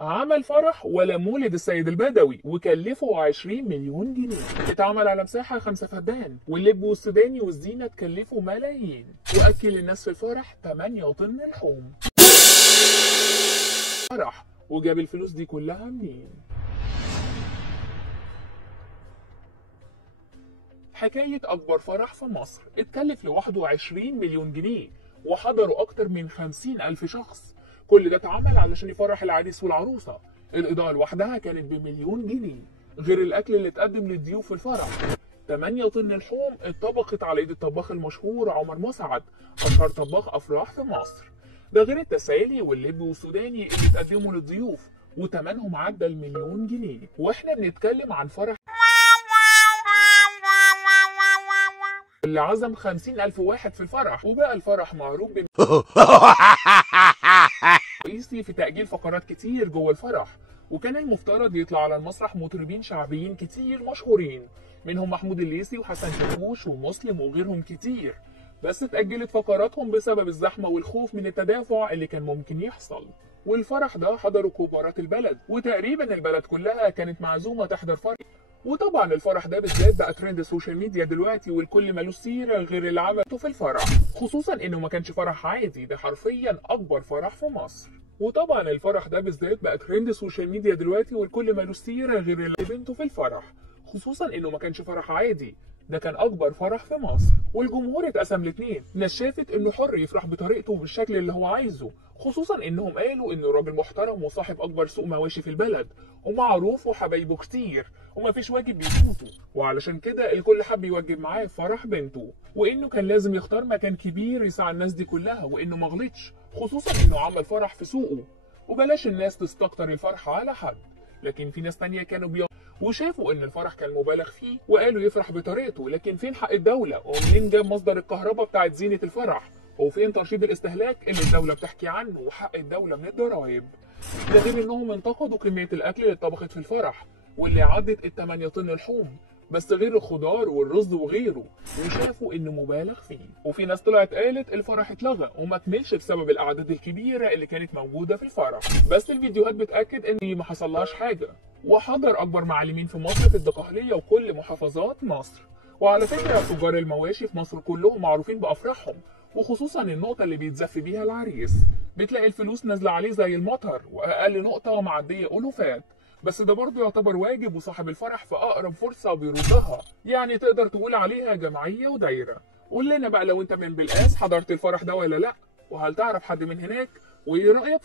عمل فرح ولا مولد السيد البدوي وكلفه 20 مليون جنيه. اتعمل على مساحة 5 فدان، واللب والسوداني والزينة تكلفوا ملايين، وأكل الناس في الفرح 8 طن لحوم. فرح وجاب الفلوس دي كلها منين؟ حكاية أكبر فرح في مصر اتكلف لوحده 20 مليون جنيه، وحضروا أكتر من 50,000 شخص. كل ده اتعمل علشان يفرح العريس والعروسة. الإضاءة لوحدها كانت بمليون جنيه، غير الأكل اللي اتقدم للضيوف في الفرح. 8 طن لحوم اتطبخت على إيد الطباخ المشهور عمر مسعد، أشهر طباخ أفراح في مصر. ده غير التسالي واللب والسوداني اللي اتقدموا للضيوف، وتمنهم عدى المليون جنيه. واحنا بنتكلم عن فرح اللي عزم 50,000 واحد في الفرح، وبقى الفرح معروف رئيسي في تأجيل فقرات كتير جوه الفرح. وكان المفترض يطلع على المسرح مطربين شعبيين كتير مشهورين، منهم محمود الليثي وحسن شاكوش ومسلم وغيرهم كتير، بس اتأجلت فقراتهم بسبب الزحمة والخوف من التدافع اللي كان ممكن يحصل. والفرح ده حضروا كبارات البلد، وتقريبا البلد كلها كانت معزومة تحضر فرح. وطبعا الفرح ده بالذات بقى ترند السوشيال ميديا دلوقتي، والكل مالوش سيره غير اللي عملته في الفرح، خصوصا انه ما كانش فرح عادي، ده حرفيا اكبر فرح في مصر. وطبعا الفرح ده بالذات بقى ترند السوشيال ميديا دلوقتي، والكل مالوش سيره غير اللي بنته في الفرح، خصوصا انه ما كانش فرح عادي، ده كان اكبر فرح في مصر. والجمهور اتقسم لاتنين، ناس شافت انه حر يفرح بطريقته بالشكل اللي هو عايزه، خصوصا انهم قالوا انه راجل محترم وصاحب اكبر سوق مواشي في البلد، ومعروف وحبايبه كتير، ومفيش واجب بيفوته، وعلشان كده الكل حب يوجب معاه في فرح بنته، وانه كان لازم يختار مكان كبير يسع الناس دي كلها، وانه مغلطش، خصوصا انه عمل فرح في سوقه. وبلاش الناس تستكتر الفرحة على حد، لكن في ناس تانية كانوا وشافوا ان الفرح كان مبالغ فيه، وقالوا يفرح بطريقته، لكن فين حق الدولة؟ ومنين جاب مصدر الكهرباء بتاعت زينة الفرح؟ وفين ترشيد الاستهلاك اللي الدولة بتحكي عنه، وحق الدولة من الضرايب؟ ده غير انهم انتقدوا كمية الاكل اللي اتطبخت في الفرح، واللي عدت ال8 طن لحوم، بس غير الخضار والرز وغيره، وشافوا انه مبالغ فيه. وفي ناس طلعت قالت الفرح اتلغى وما كملش بسبب الاعداد الكبيره اللي كانت موجوده في الفرح، بس الفيديوهات بتاكد ان ما حصلهاش حاجه. وحضر اكبر معلمين في مصر في الدقهليه وكل محافظات مصر. وعلى فكره تجار المواشي في مصر كلهم معروفين بافراحهم، وخصوصا النقطه اللي بيتزف بيها العريس، بتلاقي الفلوس نازله عليه زي المطر، واقل نقطه معديه الوفات. بس ده برضه يعتبر واجب، وصاحب الفرح في اقرب فرصه بيردها، يعني تقدر تقول عليها جمعيه ودايره. قول لنا بقى لو انت من بلقاس حضرت الفرح ده ولا لا، وهل تعرف حد من هناك، وايه رايك